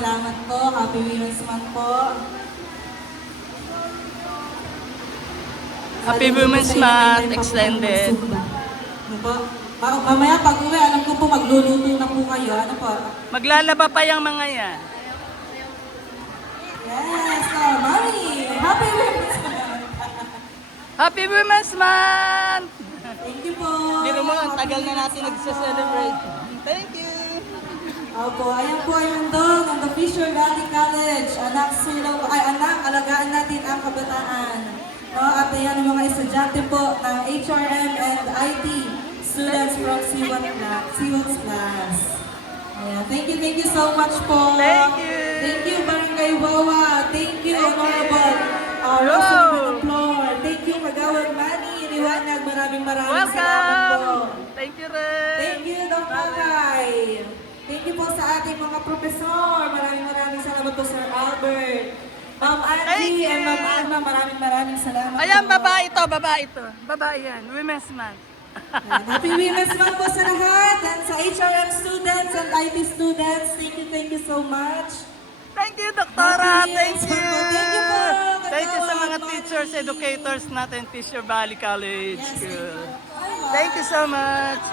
salamat po. Happy Women's Month po. Happy Women's Month extended. Ano po? Mamaya pag uwi, alam ko po magluluto na po kayo. Ano po? Maglalaba pa yung mga yan. Yes, Mami! Happy Women's Month! Happy Women's Month! Thank you po! Biro mo, ang tagal na natin nagsa-celebrate. Thank you! Opo, ayan po ay handog ng the Fisher Valley College. Anak, alagaan natin ang kabataan. No, at ayan ang mga estudyante po ng HRM and IT students from C1's class. Ayan, thank you so much po. Thank you. Thank you, Barangay Wawa. Thank you, Honorable Rosalind Flor. Thank you, Kagawad Manny. Liwanag, maraming salamat po. Welcome! Thank you rin! Thank you, Doc Kakay. Thank you po sa ating mga profesor. Maraming salamat po, Sir Albert. Ma'am Angie and Ma'am Alma, maraming salamat Ayan, po. babae ito. Babae yan, Women's Month. Happy Women's Month po sa lahat and sa HRM students and IT students. Thank you so much. Thank you, Doktora. Happy Thank Women's you. Month. Thank you po. Thank you sa mga Kagawad, teachers, Mami. educators natin, Fisher Valley College Yes, School. thank you. Thank you so much.